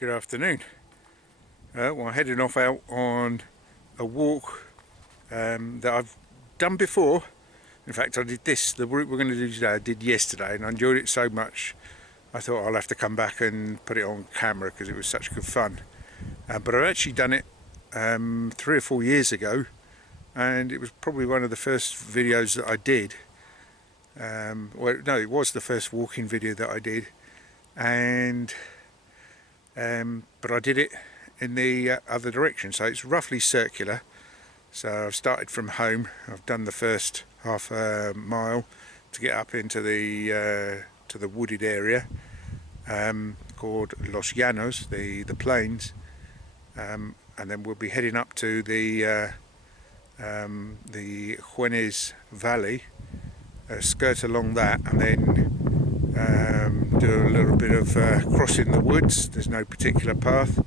Good afternoon. Well, heading off out on a walk that I've done before. In fact, I did the route we're going to do today, I did yesterday, and I enjoyed it so much I thought I'll have to come back and put it on camera because it was such good fun. But I've actually done it 3 or 4 years ago, and it was probably one of the first videos that I did. Well, no, it was the first walking video that I did, and but I did it in the other direction, so it's roughly circular. So I've started from home. I've done the first half a mile to get up into the to the wooded area called Los Llanos, the plains, and then we'll be heading up to the Juenes Valley, skirt along that, and then do a little bit of crossing the woods. There's no particular path,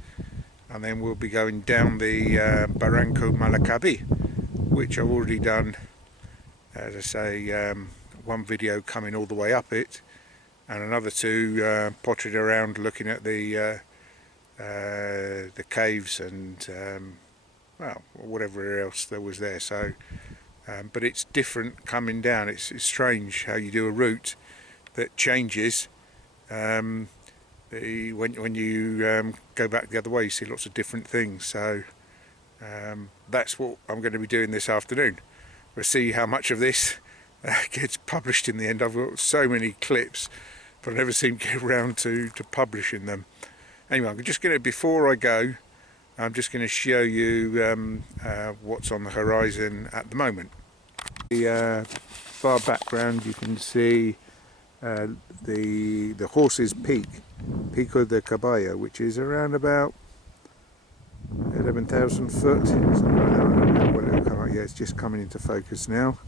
and then we'll be going down the Barranco Malacabi, which I've already done, as I say, one video coming all the way up it, and another two potted around looking at the caves and well, whatever else there was there. So but it's different coming down. It's strange how you do a route that changes. When you go back the other way, you see lots of different things. So that's what I'm going to be doing this afternoon. We'll see how much of this gets published in the end. I've got so many clips, but I never seem to get around to publishing them. Anyway, I'm just going to, before I go, I'm just going to show you what's on the horizon at the moment. The far background, you can see the horse's peak, Pico de Caballo, which is around about 11,000 foot, something like that. I don't know what it'll come out. Yeah, it's just coming into focus now.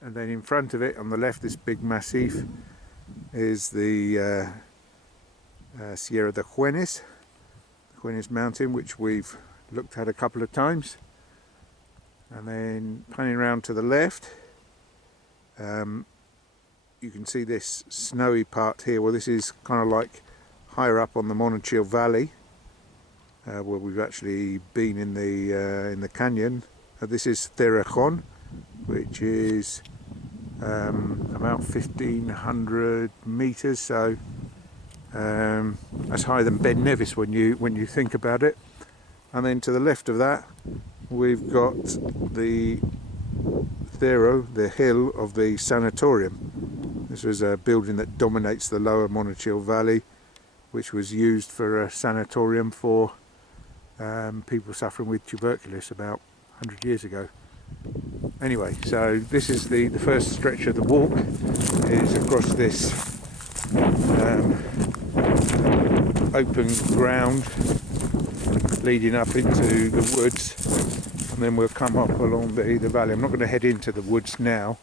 And then in front of it, on the left, this big massif is the Sierra de Juenes mountain, which we've looked at a couple of times. And then panning around to the left, you can see this snowy part here. Well, this is kind of like higher up on the Monachil Valley, where we've actually been in the canyon. This is Cerrejón, which is about 1,500 meters. So that's higher than Ben Nevis when you think about it. And then to the left of that, we've got the Cerro, the hill of the sanatorium. This was a building that dominates the lower Monachil Valley, which was used for a sanatorium for people suffering with tuberculosis about 100 years ago. Anyway, so this is the first stretch of the walk, is across this open ground leading up into the woods, and then we'll come up along the valley. I'm not going to head into the woods now.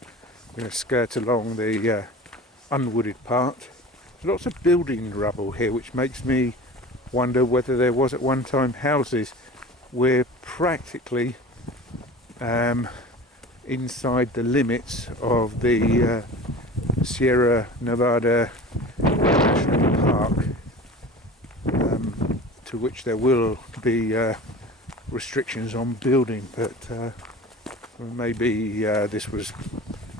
I'm going to skirt along the unwooded part. There's lots of building rubble here, which makes me wonder whether there was at one time houses. We're practically inside the limits of the Sierra Nevada National Park, to which there will be restrictions on building, but maybe this was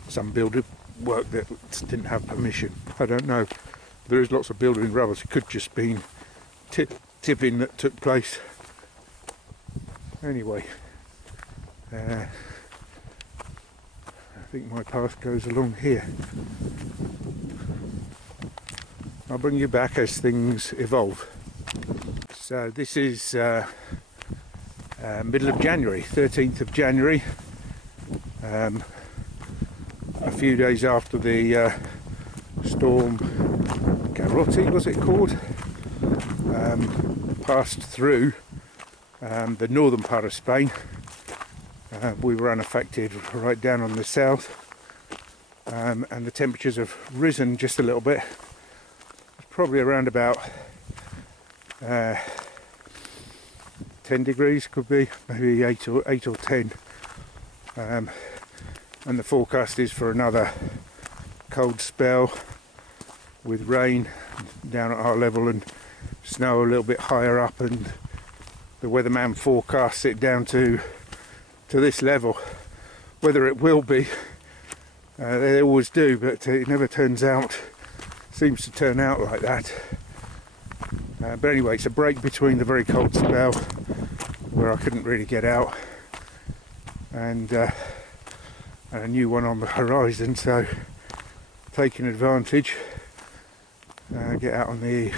some building work that didn't have permission. I don't know. There is lots of building rubble. It could just been tipping that took place. Anyway, I think my path goes along here. I'll bring you back as things evolve. So this is middle of January, 13th of January, a few days after the storm Garrote, was it called, passed through the northern part of Spain. We were unaffected right down on the south, and the temperatures have risen just a little bit. It's probably around about 10 degrees, could be maybe 8 or 10, and the forecast is for another cold spell with rain down at our level and snow a little bit higher up, and the weatherman forecasts it down to this level. Whether it will be, they always do, but it never seems to turn out like that. But anyway, it's a break between the very cold spell where I couldn't really get out and a new one on the horizon, so taking advantage, get out in the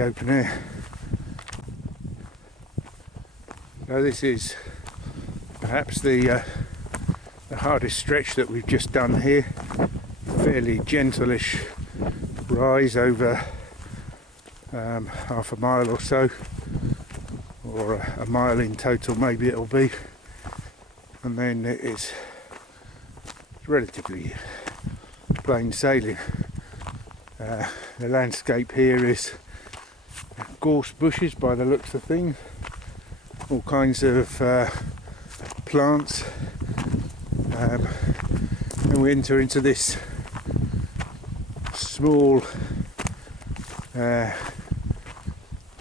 open air. So this is perhaps the hardest stretch that we've just done here. Fairly gentle-ish rise over half a mile or so, or a mile in total maybe it'll be, and then it's relatively plain sailing. The landscape here is gorse bushes by the looks of things, all kinds of plants, and we enter into this small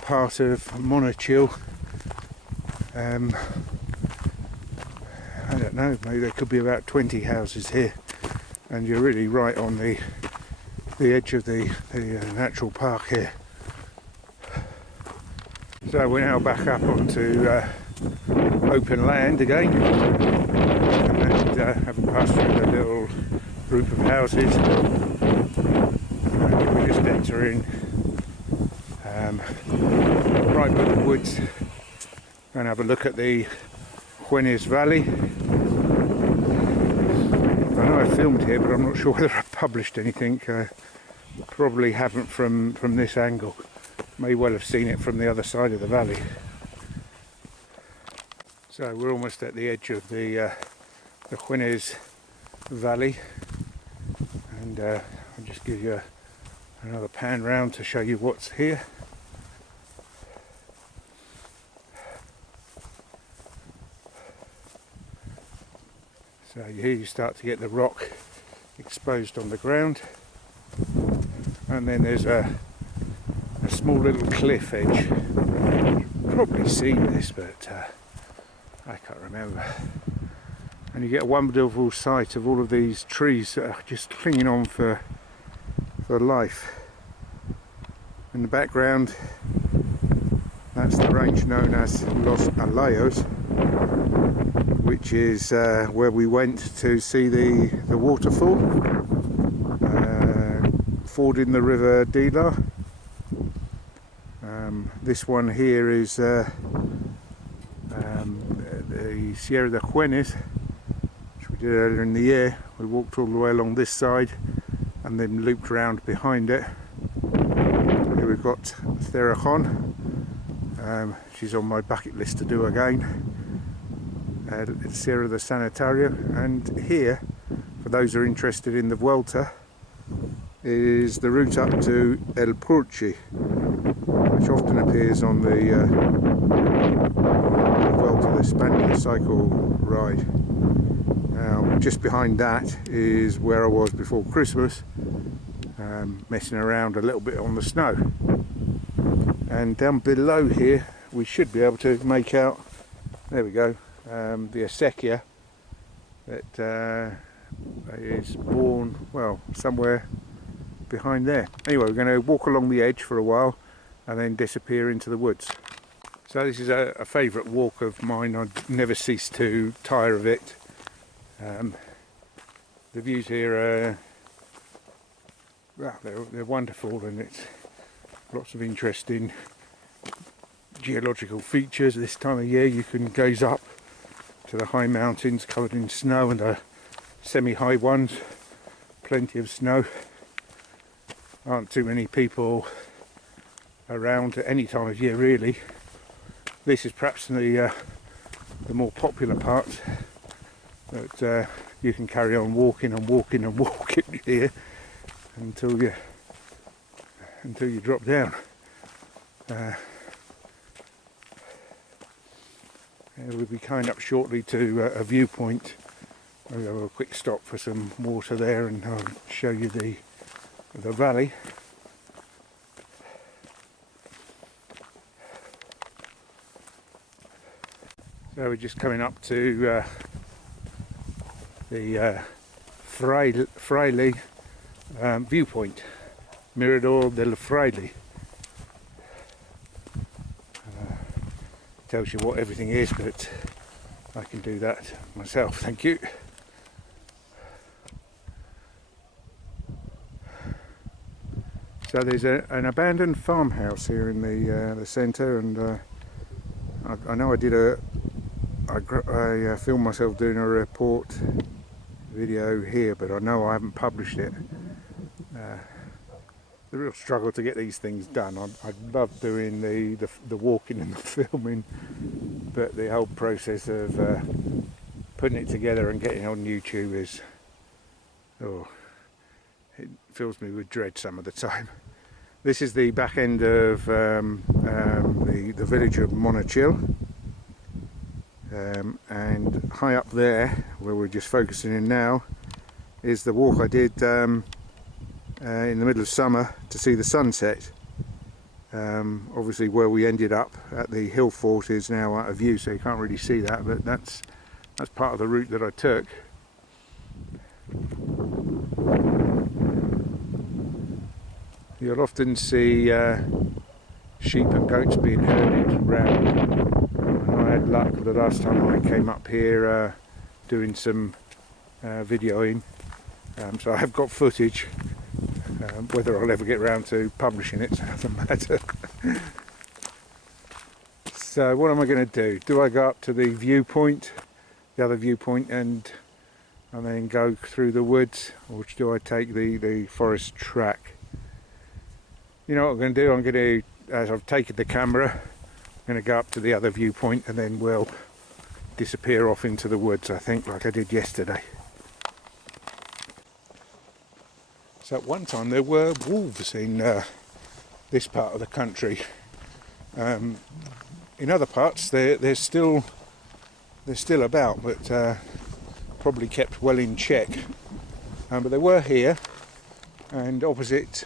part of Monachil. I don't know, maybe there could be about 20 houses here, and you're really right on the edge of the natural park here. So we're now back up onto open land again, and having passed through the little group of houses, and we're just entering right by the woods and have a look at the Juenes Valley. I know I filmed here, but I'm not sure whether I published anything. Probably haven't from this angle. May well have seen it from the other side of the valley. So we're almost at the edge of the Juenes Valley, and I'll just give you another pan round to show you what's here. So here you start to get the rock exposed on the ground, and then there's a small little cliff edge. You've probably seen this, but I can't remember. And you get a wonderful sight of all of these trees that are just clinging on for life. In the background, that's the range known as Los Alayos, which is where we went to see the waterfall, fording the river Dila. This one here is the Sierra de Juenes, which we did earlier in the year. We walked all the way along this side and then looped around behind it. Here we've got Cerrejón, she's on my bucket list to do again. Sierra de Sanitario, and here, for those who are interested in the Vuelta, is the route up to El Purche, which often appears on the Vuelta, the Spanish cycle ride. Now, just behind that is where I was before Christmas, messing around a little bit on the snow. And down below here, we should be able to make out, there we go, the acequia that is born, well, somewhere behind there. Anyway, we're going to walk along the edge for a while and then disappear into the woods. So this is a favourite walk of mine. I never cease to tire of it. The views here are, well, they're wonderful, and it's lots of interesting geological features. This time of year you can gaze up to the high mountains covered in snow, and the semi-high ones, plenty of snow. Aren't too many people around at any time of year really. This is perhaps the more popular part, but you can carry on walking and walking and walking here until you drop down. We'll be coming up shortly to a viewpoint. We'll have a quick stop for some water there, and I'll show you the of the valley. So we're just coming up to the Fraile viewpoint, Mirador del Fraile. Tells you what everything is, but I can do that myself, thank you. So there's an abandoned farmhouse here in the centre, and I know I filmed myself doing a report video here, but I know I haven't published it. The real struggle to get these things done. I love doing the walking and the filming, but the whole process of putting it together and getting it on YouTube is, it fills me with dread some of the time. This is the back end of the village of Monachil, and high up there, where we're just focusing in now, is the walk I did in the middle of summer to see the sunset. Obviously where we ended up at the hill fort is now out of view, so you can't really see that, but that's part of the route that I took. You'll often see sheep and goats being herded round. And I had luck the last time I came up here doing some videoing, so I have got footage. Whether I'll ever get around to publishing it's another matter. So what am I going to do? Do I go up to the viewpoint, the other viewpoint, and then go through the woods, or do I take the forest track? You know what I'm going to do? I'm going to, as I've taken the camera, I'm going to go up to the other viewpoint and then we'll disappear off into the woods, I think, like I did yesterday. So at one time there were wolves in this part of the country. In other parts they're still about, but probably kept well in check. But they were here, and opposite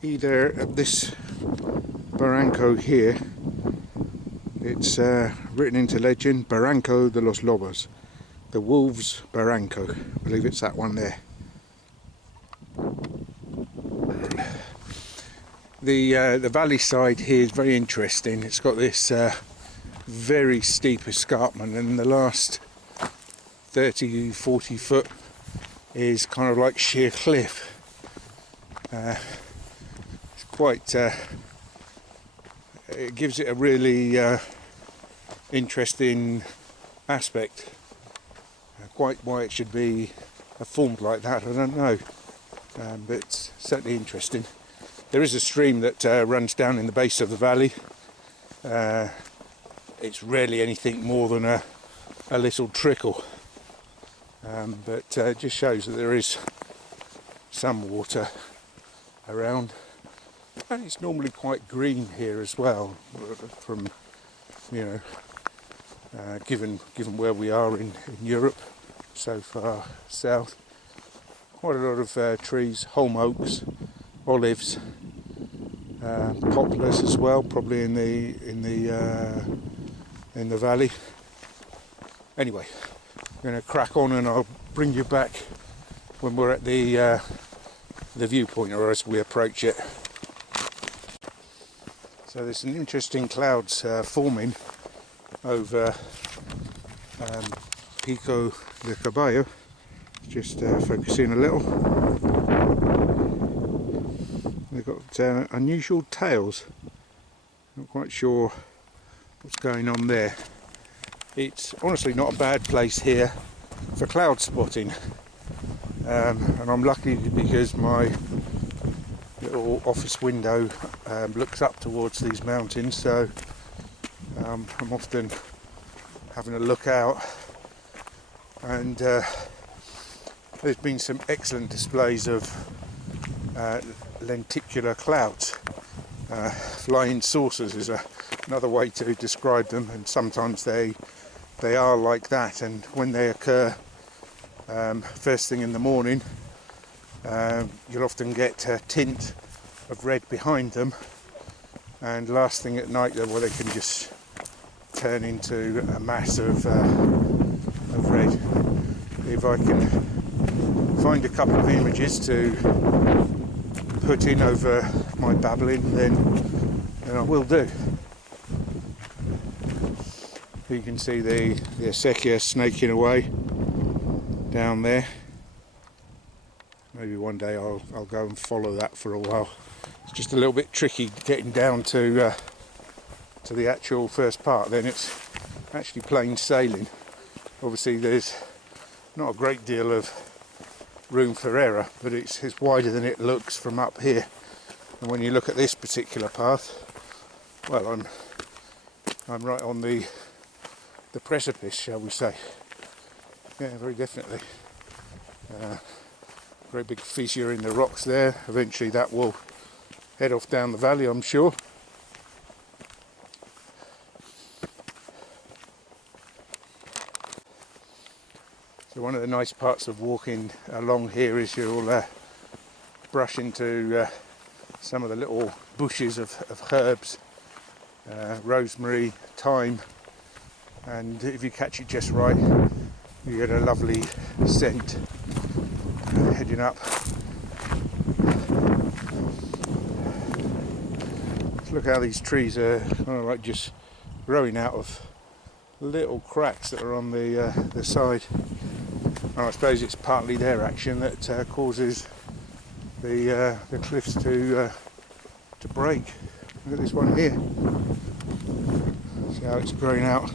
either at this barranco here, it's written into legend, Barranco de los Lobos, the Wolves Barranco. I believe it's that one there. The valley side here is very interesting. It's got this very steep escarpment, and the last 30-40 foot is kind of like sheer cliff. It's quite it gives it a really interesting aspect. Quite why it should be formed like that, I don't know, but it's certainly interesting. There is a stream that runs down in the base of the valley. It's rarely anything more than a little trickle, but it just shows that there is some water around, and it's normally quite green here as well, from, you know, given where we are in Europe, so far south. Quite a lot of trees, holm oaks, olives, poplars as well, probably in the valley. Anyway, I'm going to crack on, and I'll bring you back when we're at the viewpoint, or as we approach it. So there's some interesting clouds forming over Pico de Caballo. Just focusing a little. They've got unusual tails. Not quite sure what's going on there. It's honestly not a bad place here for cloud spotting, and I'm lucky because my little office window looks up towards these mountains, so I'm often having a look out, and there's been some excellent displays of lenticular clouds. Flying saucers is another way to describe them, and sometimes they are like that, and when they occur first thing in the morning, you'll often get a tint of red behind them, and last thing at night, well, they can just turn into a mass of red. If I can find a couple of images to put in over my babbling, then I will do. You can see the acequia snaking away down there. Maybe one day I'll go and follow that for a while. It's just a little bit tricky getting down to the actual first part. Then it's actually plain sailing. Obviously there's not a great deal of room for error, but it's wider than it looks from up here. And when you look at this particular path, well, I'm right on the precipice, shall we say. Yeah, very definitely. Great big fissure in the rocks there. Eventually that will head off down the valley, I'm sure. So one of the nice parts of walking along here is you'll brush into some of the little bushes of herbs, rosemary, thyme, and if you catch it just right, you get a lovely scent heading up. Just look how these trees are kind of like just growing out of little cracks that are on the side. And I suppose it's partly their action that causes the cliffs to break. Look at this one here. See how it's growing out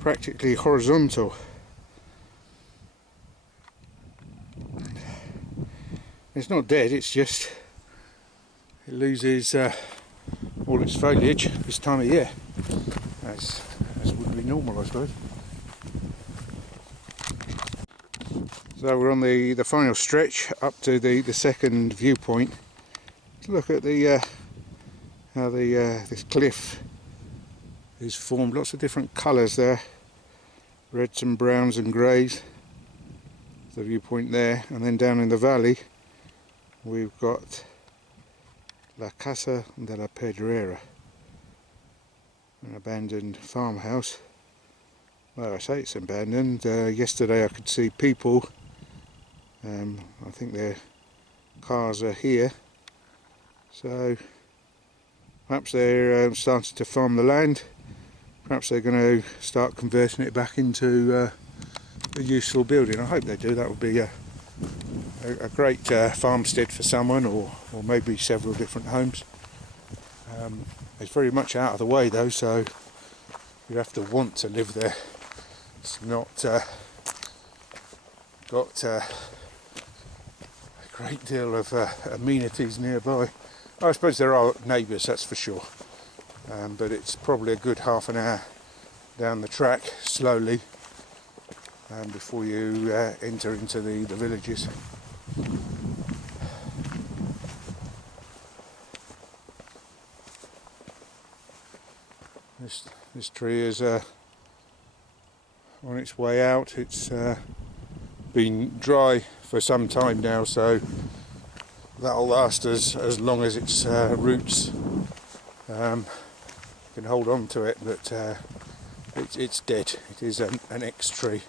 practically horizontal. It's not dead, it's just it loses all its foliage this time of year, as would be normal, I suppose. So we're on the final stretch up to the second viewpoint. Let's look at the how this cliff is formed. Lots of different colours there, reds and browns and greys. The viewpoint there, and then down in the valley we've got La Casa de la Pedrera, an abandoned farmhouse. Well, I say it's abandoned. Yesterday I could see people. I think their cars are here, so perhaps they're starting to farm the land. Perhaps they're going to start converting it back into a useful building. I hope they do. That would be a great farmstead for someone, or maybe several different homes. It's very much out of the way though, so you have to want to live there. It's not got a great deal of amenities nearby. I suppose there are neighbours, that's for sure, but it's probably a good half an hour down the track slowly before you enter into the villages. This tree is on its way out. It's been dry for some time now, so that'll last as long as its roots can hold on to it, but it's dead. It is an X tree.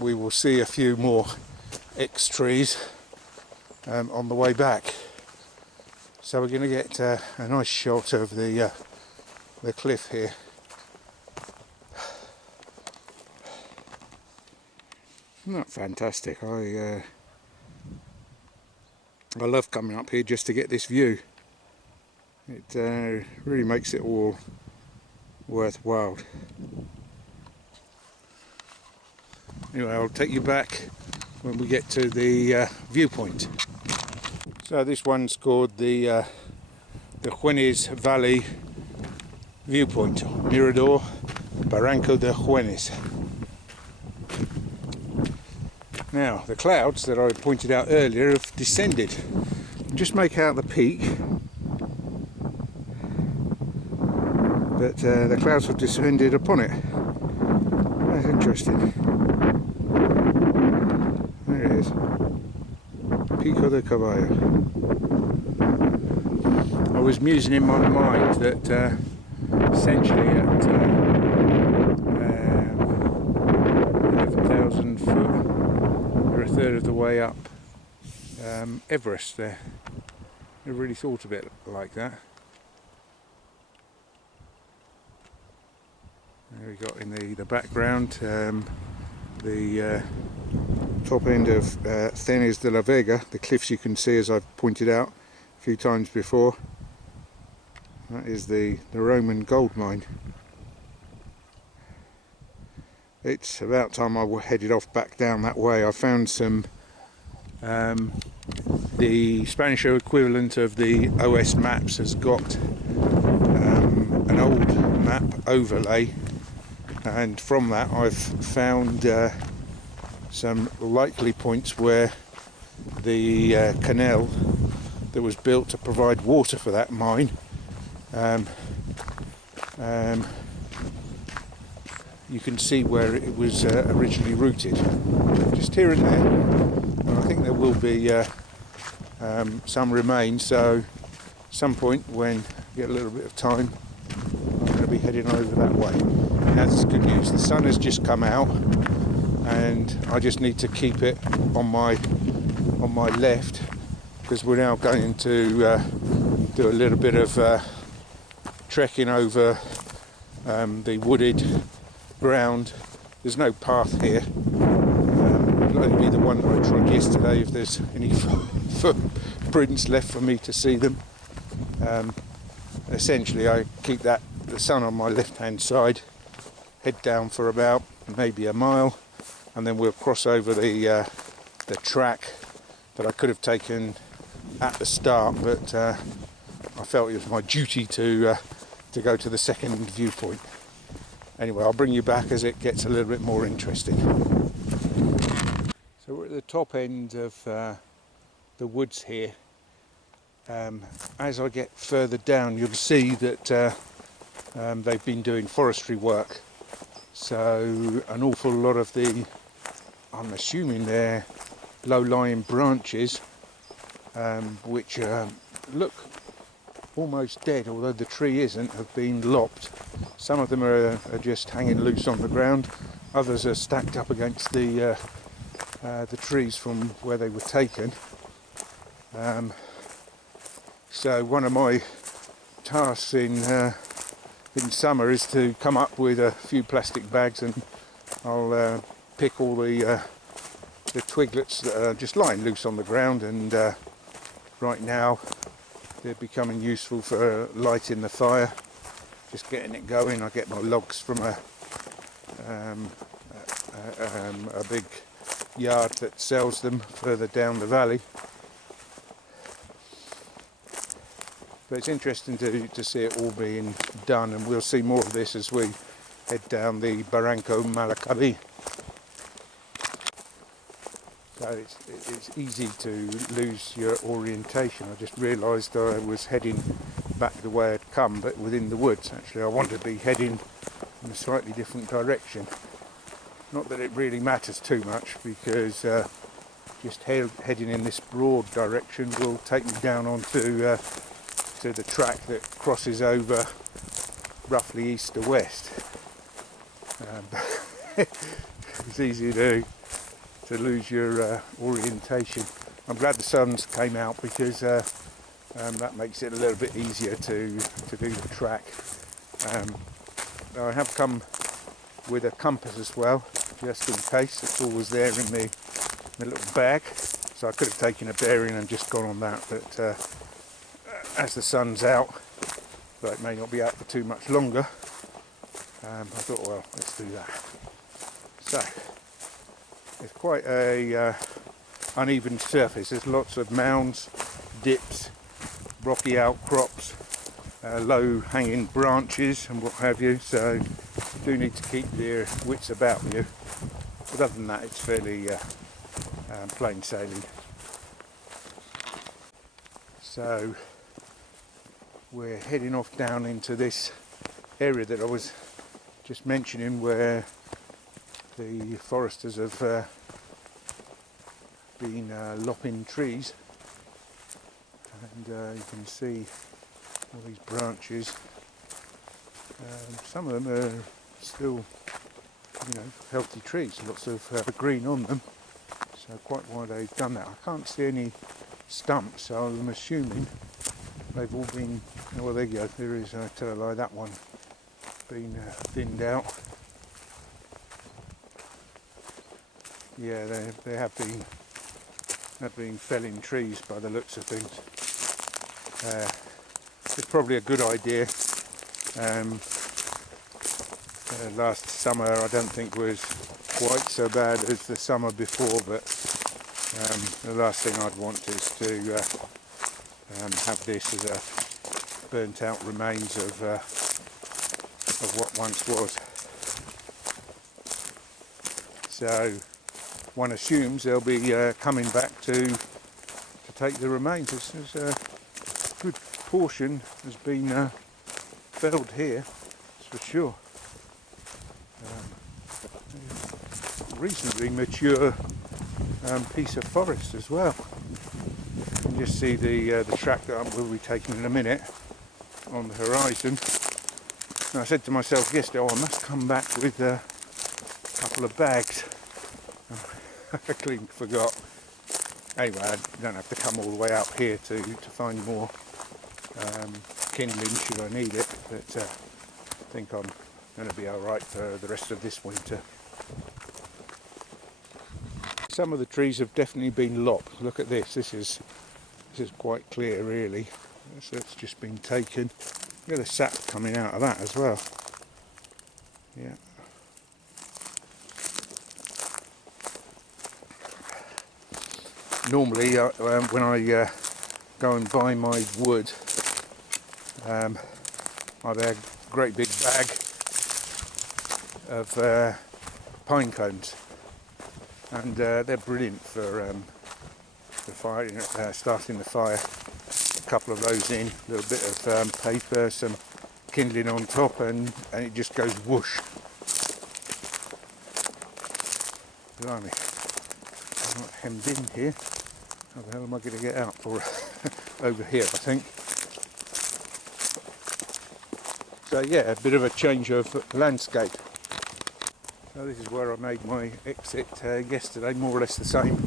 We will see a few more X trees on the way back, so we're going to get a nice shot of the cliff here. Isn't that fantastic? I love coming up here just to get this view. It really makes it all worthwhile. Anyway, I'll take you back when we get to the viewpoint. So this one's called the Juenes Valley viewpoint, Mirador Barranco de Juenes. Now, the clouds that I pointed out earlier have descended. Just make out the peak, but the clouds have descended upon it. That's interesting. There it is. Pico de Caballo. I was musing in my mind that essentially at 11,000 foot, we're a third of the way up Everest there. I really thought of it like that. There we got in the background the top end of Cenes de la Vega, the cliffs you can see as I've pointed out a few times before. That is the Roman gold mine. It's about time I headed off back down that way. I found some the Spanish equivalent of the OS maps has got an old map overlay, and from that I've found some likely points where the canal that was built to provide water for that mine you can see where it was originally routed, just here and there, and I think there will be some remains, so at some point when I get a little bit of time I'm going to be heading over that way. And that's good news, the sun has just come out and I just need to keep it on my left, because we're now going to do a little bit of trekking over the wooded ground. There's no path here. It'll only be the one that I trod yesterday if there's any footprints left for me to see them. Essentially I keep the sun on my left hand side, head down for about maybe a mile, and then we'll cross over the track that I could have taken at the start, but I felt it was my duty to go to the second viewpoint. Anyway, I'll bring you back as it gets a little bit more interesting. So we're at the top end of the woods here. As I get further down, you'll see that they've been doing forestry work. So an awful lot of the, I'm assuming they're low-lying branches, which look almost dead, although the tree isn't, have been lopped. Some of them are just hanging loose on the ground, others are stacked up against the trees from where they were taken. So one of my tasks in summer is to come up with a few plastic bags, and I'll pick all the twiglets that are just lying loose on the ground, and right now they're becoming useful for lighting the fire, just getting it going. I get my logs from a big yard that sells them further down the valley. But it's interesting to see it all being done, and we'll see more of this as we head down the Barranco Malacabi. So it's easy to lose your orientation. I just realised I was heading back the way I'd come, but within the woods. Actually, I wanted to be heading in a slightly different direction. Not that it really matters too much, because just heading in this broad direction will take me down onto to the track that crosses over roughly east to west. It's easy to lose your orientation. I'm glad the sun's came out, because that makes it a little bit easier to do the track. I have come with a compass as well, just in case. It's always there in the little bag, so I could have taken a bearing and just gone on that, but as the sun's out, but it may not be out for too much longer, I thought, well, let's do that. So it's quite a uneven surface. There's lots of mounds, dips, rocky outcrops, low hanging branches and what have you, so you do need to keep your wits about you. But other than that, it's fairly plain sailing. So we're heading off down into this area that I was just mentioning, where the foresters have been lopping trees, and you can see all these branches. Some of them are still, healthy trees, lots of green on them, so quite why they've done that. I can't see any stumps, so I'm assuming they've all been, well there you go, there is, I tell a lie, that one been thinned out. Yeah, they have been felling trees by the looks of things. It's probably a good idea. Last summer I don't think was quite so bad as the summer before, but the last thing I'd want is to have this as a burnt out remains of what once was. So one assumes they'll be coming back to take the remains. There's a good portion has been felled here, that's for sure. Reasonably mature piece of forest as well. You can just see the track that I will be taking in a minute on the horizon. And I said to myself yesterday, I must come back with a couple of bags. I clearly forgot. Anyway, I don't have to come all the way up here to find more kindling should I need it, but I think I'm going to be alright for the rest of this winter. Some of the trees have definitely been lopped. Look at this. This is quite clear, really. So it's just been taken. Look at the sap coming out of that as well. Yeah. Normally, when I go and buy my wood, I have a great big bag of pine cones. And they're brilliant for fire, starting the fire. A couple of those in, a little bit of paper, some kindling on top, and it just goes whoosh. Blimey, I'm not hemmed in here. How the hell am I going to get out for over here, I think. So yeah, a bit of a change of landscape. So this is where I made my exit yesterday, more or less the same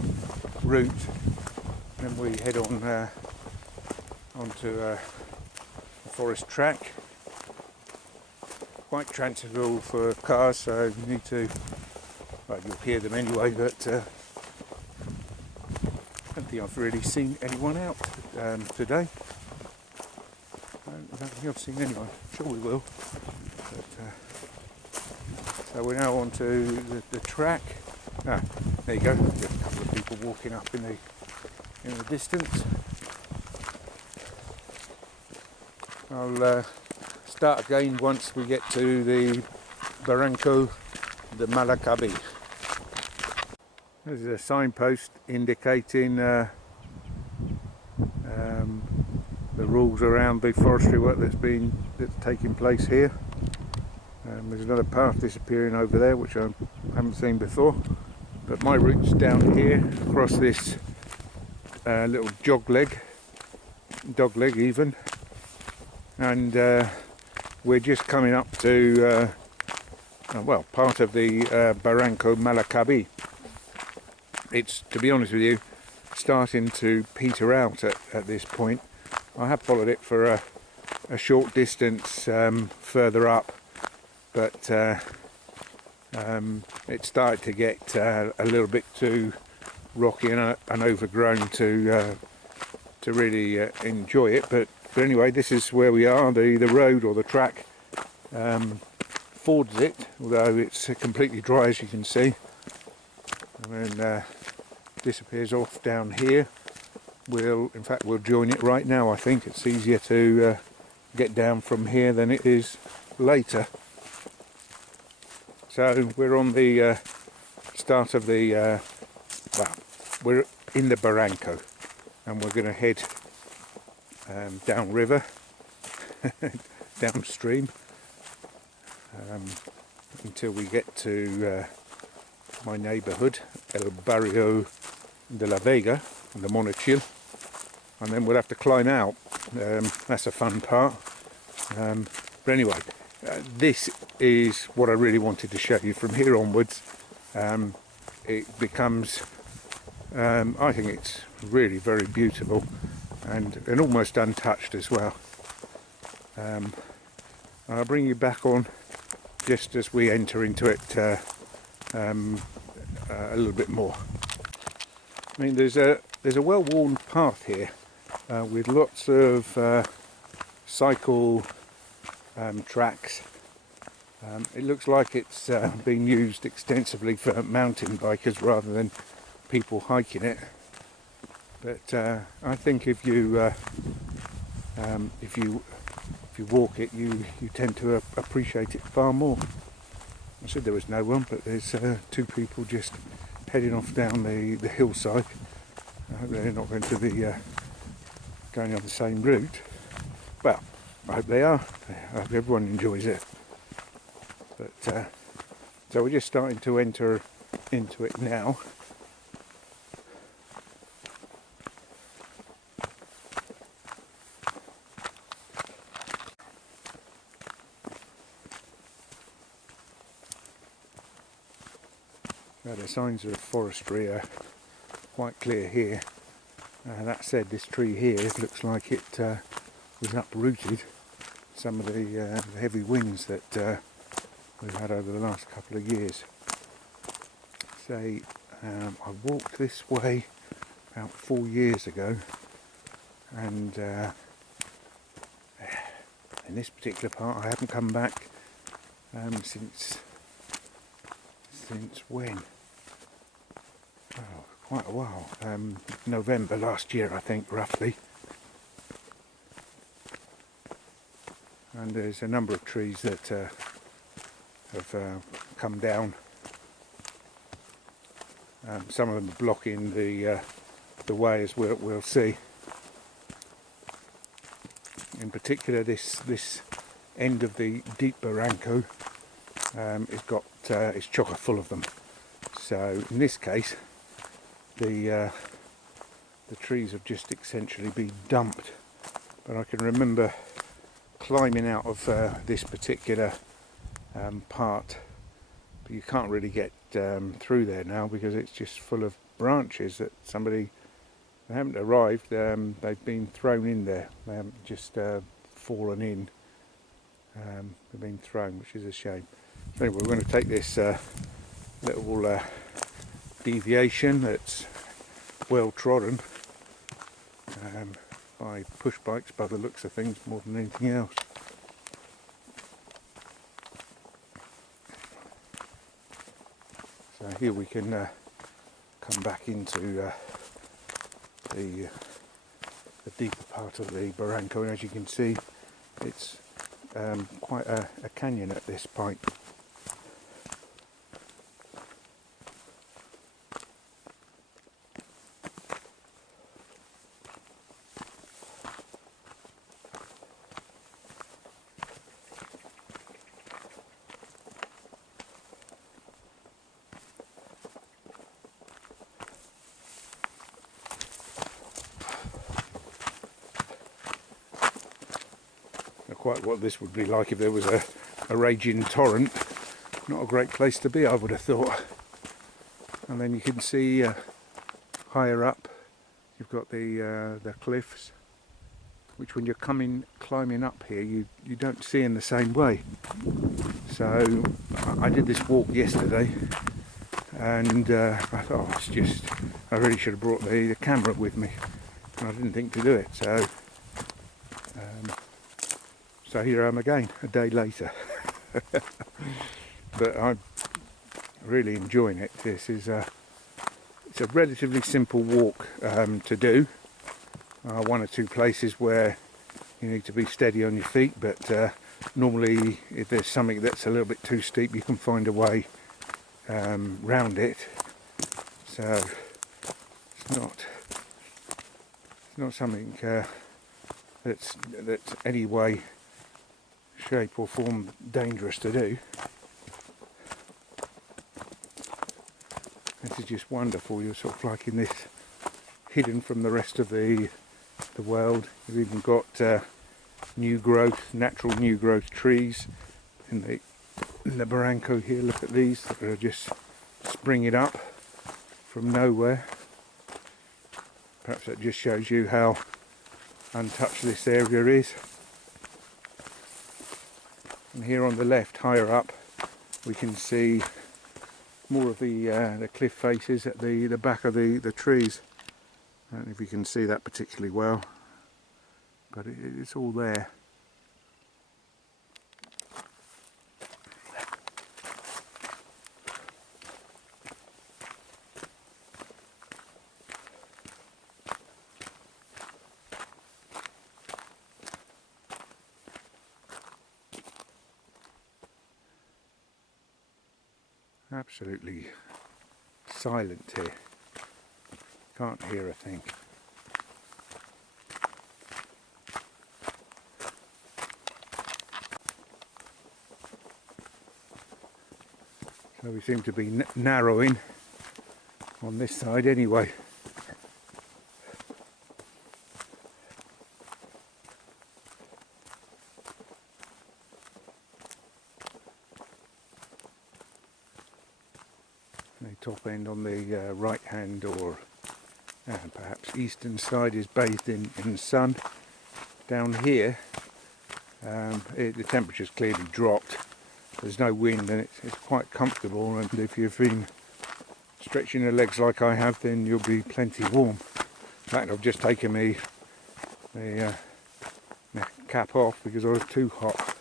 route. Then we head on onto a forest track. Quite transferable for cars, so you need to, well, you'll hear them anyway, but I don't think I've really seen anyone out today. I don't think I've seen anyone. I'm sure we will. But, so we're now on to the track. Ah, there you go. There's a couple of people walking up in the distance. I'll start again once we get to the Barranco de Malacabi. There's a signpost indicating the rules around the forestry work that's taking place here. There's another path disappearing over there which I haven't seen before, but my route's down here across this little dog leg even, and we're just coming up to well, part of the Barranco Malacabi. It's, to be honest with you, starting to peter out at this point. I have followed it for a short distance further up, but it started to get a little bit too rocky and overgrown to really enjoy it. But anyway, this is where we are. The road or the track fords it, although it's completely dry, as you can see, and then disappears off down here. We'll join it right now. I think it's easier to get down from here than it is later. So we're on the start of the well, we're in the Barranco, and we're going to head downriver, downstream, until we get to my neighbourhood, El Barrio de la Vega, the Monachil, and then we'll have to climb out. That's a fun part. But anyway, this is what I really wanted to show you. From here onwards, it becomes, I think it's really very beautiful and almost untouched as well. I'll bring you back on just as we enter into it a little bit more. I mean, there's a well-worn path here with lots of cycle tracks. It looks like it's been used extensively for mountain bikers rather than people hiking it. But I think if you walk it, you tend to appreciate it far more. I said there was no one, but there's two people just heading off down the hillside. I hope they're not going to be going on the same route. Well, I hope they are. I hope everyone enjoys it. But so we're just starting to enter into it now. The signs of forestry are quite clear here. That said, this tree here looks like it was uprooted. Some of the heavy winds that we've had over the last couple of years. Say, I walked this way about 4 years ago, and in this particular part I haven't come back since when? Oh, quite a while. November last year, I think, roughly. And there's a number of trees that have come down. Some of them are blocking the way, as we'll see. In particular, this end of the deep barranco is chocker full of them. So in this case, the trees have just essentially been dumped. But I can remember climbing out of this particular part, but you can't really get through there now because it's just full of branches that they haven't arrived, they've been thrown in there. They haven't just fallen in, they've been thrown, which is a shame. So anyway, we're going to take this little deviation that's well trodden by push bikes by the looks of things more than anything else. So here we can come back into the deeper part of the barranco, and as you can see, it's quite a canyon at this point. Quite what this would be like if there was a raging torrent. Not a great place to be, I would have thought. And then you can see higher up you've got the cliffs, which when you're climbing up here you don't see in the same way. So I did this walk yesterday, and I thought, I really should have brought the camera with me, and I didn't think to do it. So here I am again, a day later. But I'm really enjoying it. It's a relatively simple walk to do. One or two places where you need to be steady on your feet, but normally if there's something that's a little bit too steep, you can find a way round it. So it's not something that's any way, shape or form dangerous to do. This is just wonderful. You're sort of like in this hidden from the rest of the world. You've even got new growth, natural new growth trees in the barranco here. Look at these that are just springing up from nowhere. Perhaps that just shows you how untouched this area is. And here on the left, higher up, we can see more of the cliff faces at the back of the trees. I don't know if you can see that particularly well, but it's all there. Absolutely silent here. Can't hear a thing. So we seem to be narrowing on this side anyway. The top end on the right hand or perhaps eastern side is bathed in sun. Down here the temperature's clearly dropped. There's no wind and it's quite comfortable, and if you've been stretching your legs like I have, then you'll be plenty warm. In fact, I've just taken the cap off because I was too hot.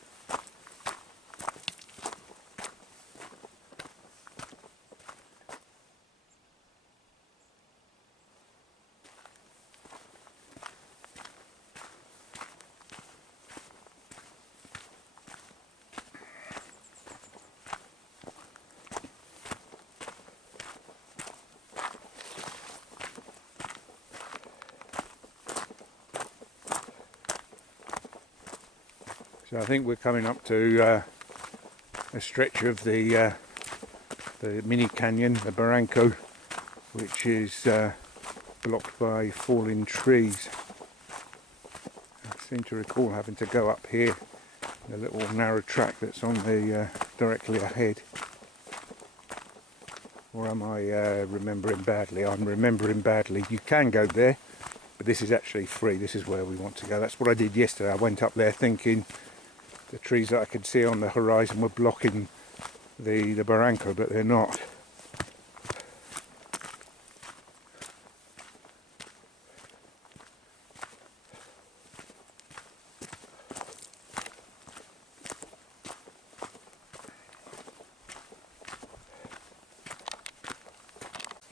So I think we're coming up to a stretch of the mini canyon, the barranco, which is blocked by fallen trees. I seem to recall having to go up here, the little narrow track that's on the directly ahead. Or am I remembering badly? I'm remembering badly. You can go there, but this is actually free. This is where we want to go. That's what I did yesterday. I went up there thinking the trees that I could see on the horizon were blocking the barranco, but they're not.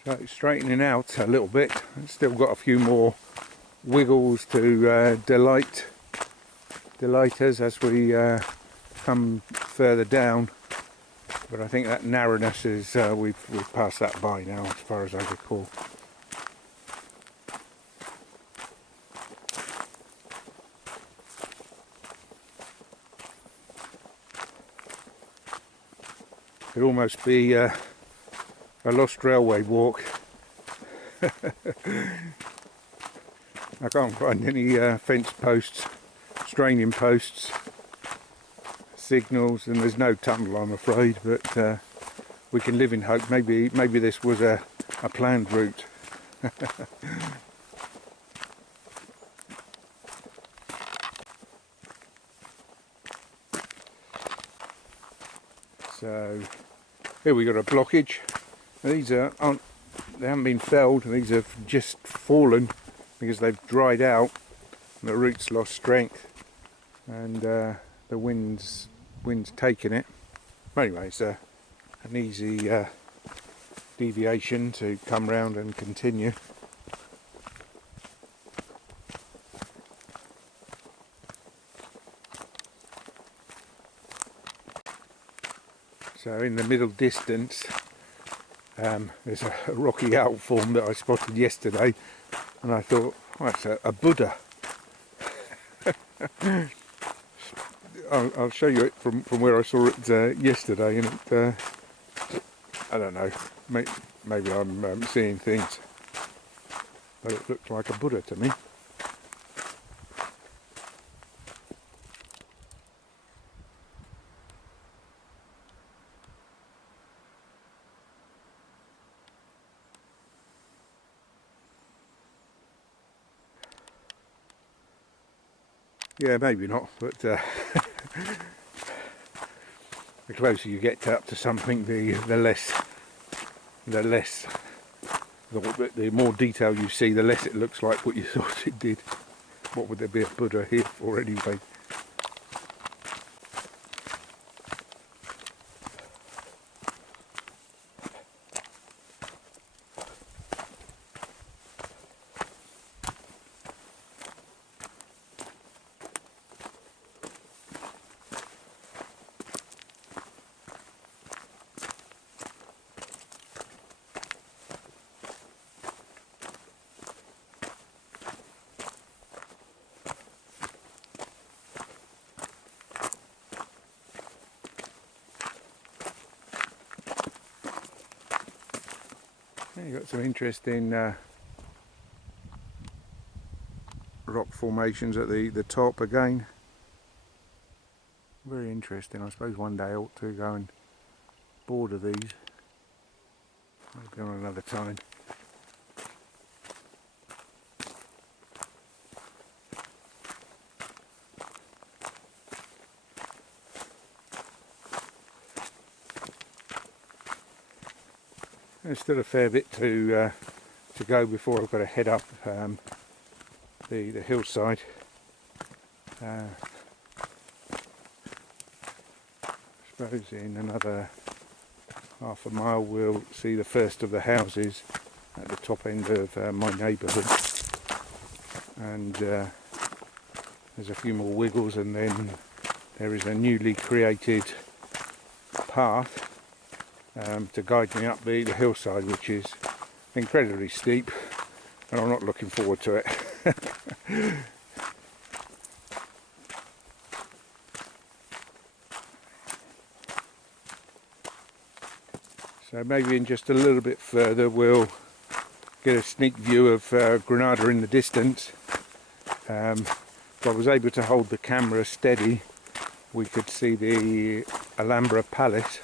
So it's straightening out a little bit. It's still got a few more wiggles to delight us as we come further down, but I think that narrowness is we've passed that by now, as far as I recall. Could almost be a lost railway walk. I can't find any fence posts, straining posts, signals, and there's no tunnel, I'm afraid, but we can live in hope. Maybe this was a planned route. So here we got a blockage. These they haven't been felled, these have just fallen because they've dried out and the roots lost strength, and the wind's taken it. Anyway, it's an easy deviation to come round and continue. So in the middle distance there's a rocky outform that I spotted yesterday, and I thought, oh, that's a Buddha. I'll show you it from where I saw it yesterday, and it, I don't know, maybe I'm seeing things, but it looked like a Buddha to me. Yeah, maybe not, but the closer you get up to something, the more detail you see, the less it looks like what you thought it did. What would there be a Buddha here for anyway? You've got some interesting rock formations at the top again. Very interesting. I suppose one day I ought to go and border these. Maybe on another time. There's still a fair bit to go before I've got to head up the hillside. I suppose in another half a mile we'll see the first of the houses at the top end of my neighbourhood, and there's a few more wiggles, and then there is a newly created path to guide me up the hillside, which is incredibly steep, and I'm not looking forward to it. So maybe in just a little bit further we'll get a sneak view of Granada in the distance. If I was able to hold the camera steady, we could see the Alhambra Palace,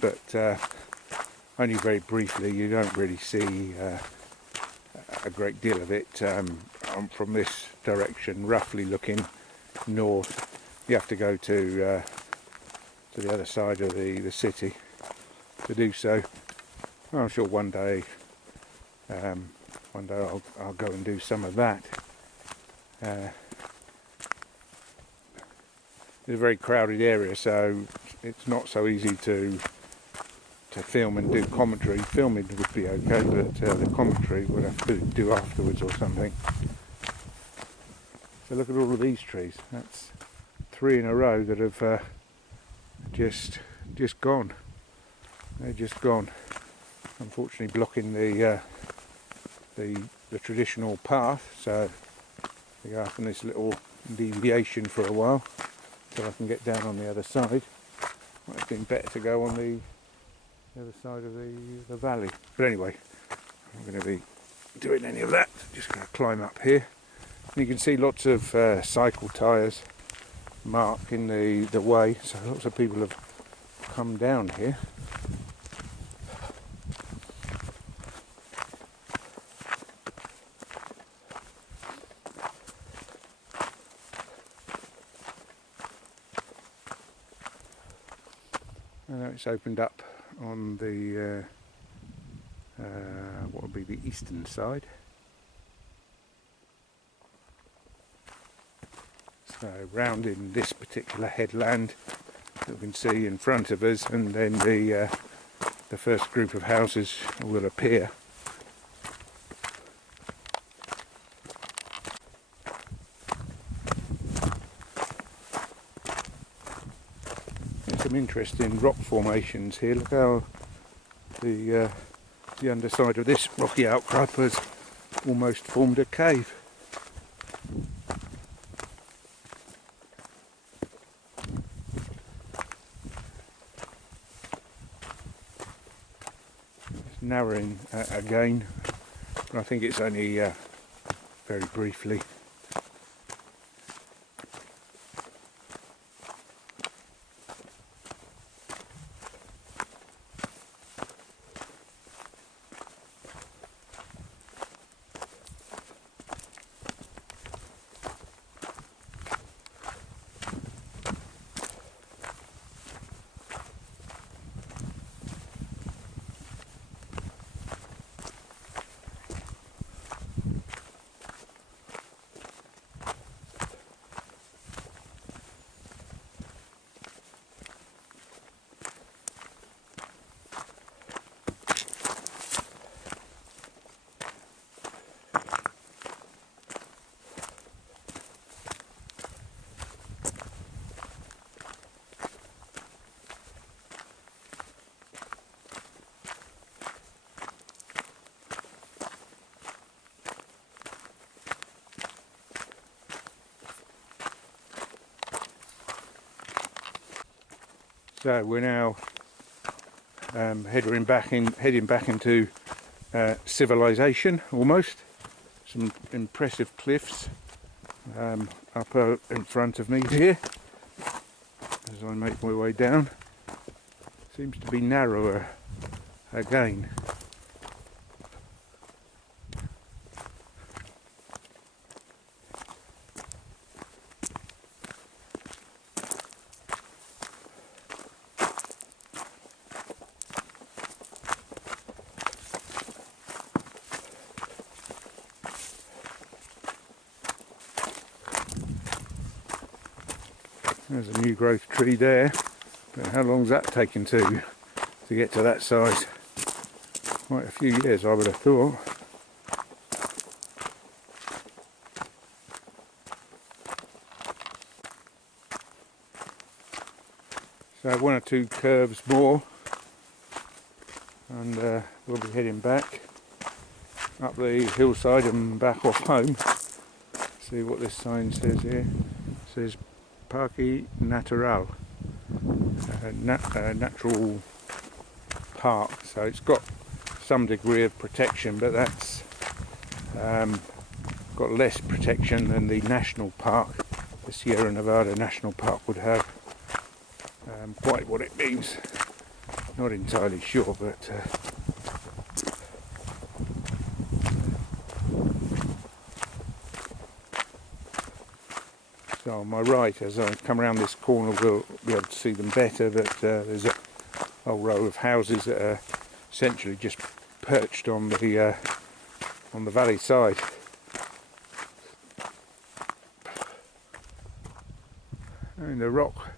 but only very briefly. You don't really see a great deal of it from this direction. Roughly looking north, you have to go to the other side of the city to do so. I'm sure one day I'll go and do some of that. It's a very crowded area, so it's not so easy to film and do commentary. Filming would be okay, but the commentary would have to do afterwards or something. So look at all of these trees. That's 3 in a row that have just gone. They're just gone. Unfortunately, blocking the traditional path. So we go up on this little deviation for a while, so I can get down on the other side. Might have been better to go on the other side of the valley. But anyway, I'm going to be doing any of that. Just going to climb up here. And you can see lots of cycle tyres marking the way, so lots of people have come down here. It's opened up on the what would be the eastern side. So rounding this particular headland that we can see in front of us, and then the first group of houses will appear. Some interesting rock formations here. Look how the underside of this rocky outcrop has almost formed a cave. It's narrowing again. But I think it's only very briefly. So we're now heading back into civilization almost. Some impressive cliffs up in front of me here as I make my way down. Seems to be narrower again. There's a new growth tree there, but how long's that taken to get to that size? Quite a few years, I would have thought. So one or two curves more, and we'll be heading back up the hillside and back off home. See what this sign says here. It says Purche Natural, natural park, so it's got some degree of protection, but that's got less protection than the national park, the Sierra Nevada National Park would have. Quite what it means, not entirely sure, but so on my right, as I come around this corner, we'll be able to see them better, but there's a whole row of houses that are essentially just perched on the valley side. And the rock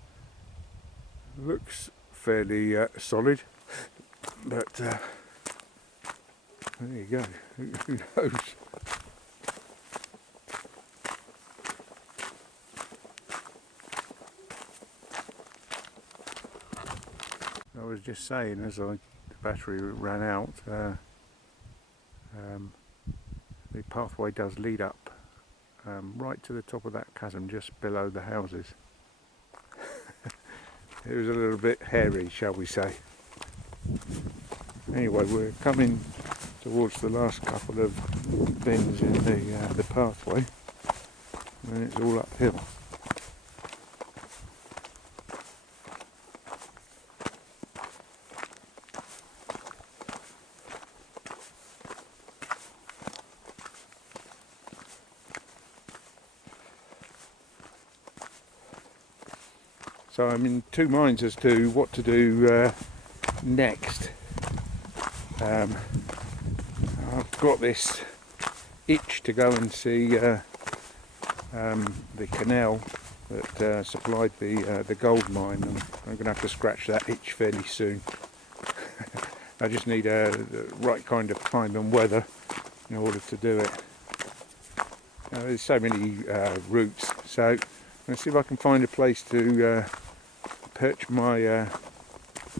looks fairly solid, but there you go, who knows. I was just saying, as the battery ran out, the pathway does lead up right to the top of that chasm just below the houses. It was a little bit hairy, shall we say. Anyway, we're coming towards the last couple of bends in the pathway, and it's all uphill. So I'm in two minds as to what to do next. I've got this itch to go and see the canal that supplied the gold mine, and I'm going to have to scratch that itch fairly soon. I just need the right kind of climate and weather in order to do it. There's so many routes, so I'm going to see if I can find a place to perch my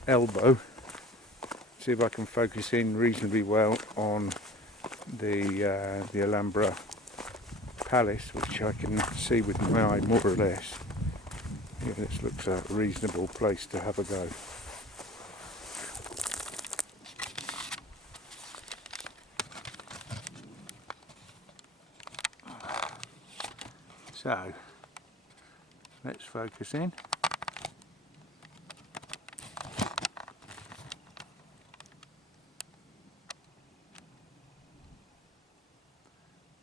elbow, see if I can focus in reasonably well on the Alhambra Palace, which I can see with my eye more or less. Yeah, this looks a reasonable place to have a go. So let's focus in.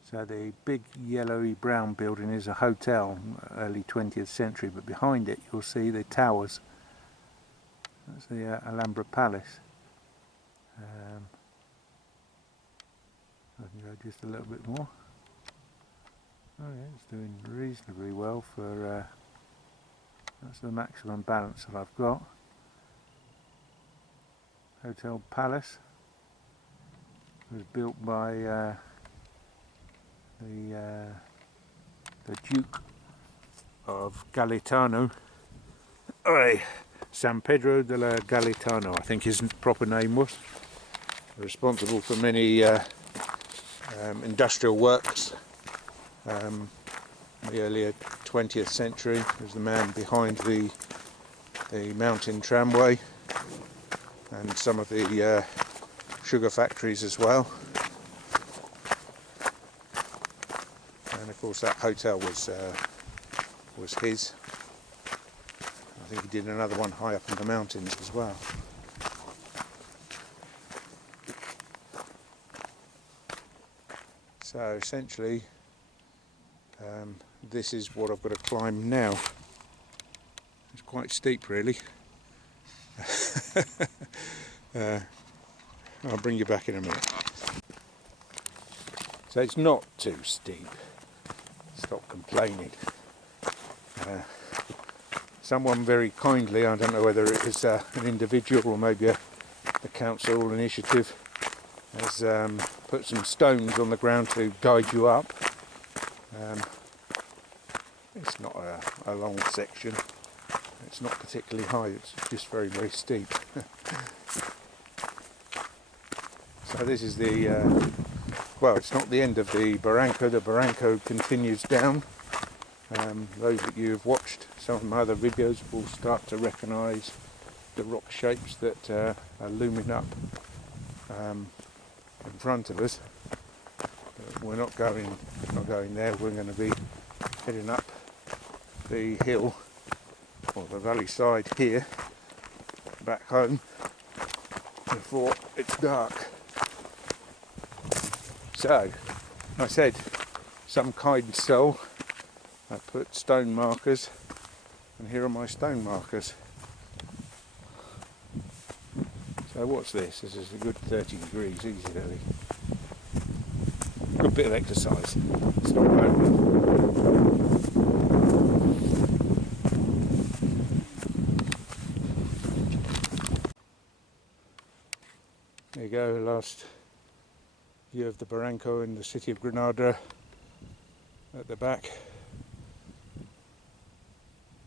So the big yellowy brown building is a hotel, early 20th century, but behind it you'll see the towers. That's the Alhambra Palace. I can go just a little bit more. Oh yeah, it's doing reasonably well for, that's the maximum balance that I've got. Hotel Palace was built by the Duke of Gaetano, San Pedro de la Gaetano, I think his proper name was, responsible for many industrial works. The earlier 20th century was the man behind the mountain tramway and some of the sugar factories as well. And of course that hotel was his. I think he did another one high up in the mountains as well. So essentially this is what I've got to climb now. It's quite steep really. I'll bring you back in a minute. So it's not too steep. Stop complaining. Someone very kindly, I don't know whether it is an individual or maybe a council initiative, has put some stones on the ground to guide you up. It's not a long section. It's not particularly high, it's just very, very steep. So this is the, well, it's not the end of the barranco. The barranco continues down. Those that you have watched some of my other videos will start to recognise the rock shapes that are looming up in front of us. But we're not going there. We're going to be heading up the hill or the valley side here back home before it's dark. So I said, some kind soul, I put stone markers, and here are my stone markers. So what's this? This is a good 30 degrees easily. Good bit of exercise. Stop moving. There you go, last view of the barranco in the city of Granada at the back.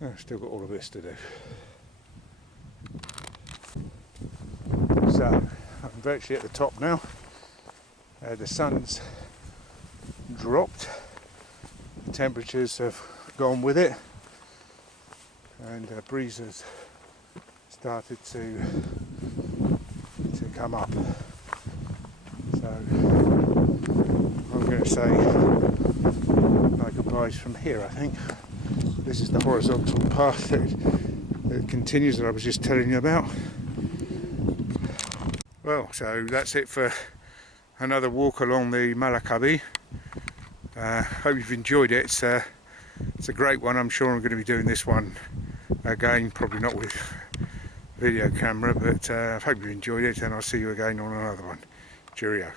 I've still got all of this to do. So I'm virtually at the top now. The sun's dropped, the temperatures have gone with it, and the breeze has started to come up. So I'm going to say my goodbyes from here, I think. This is the horizontal path that continues that I was just telling you about. Well, so that's it for another walk along the Monachil. Hope you've enjoyed it. It's a great one. I'm sure I'm going to be doing this one again, probably not with video camera, but I hope you enjoyed it, and I'll see you again on another one. Cheerio.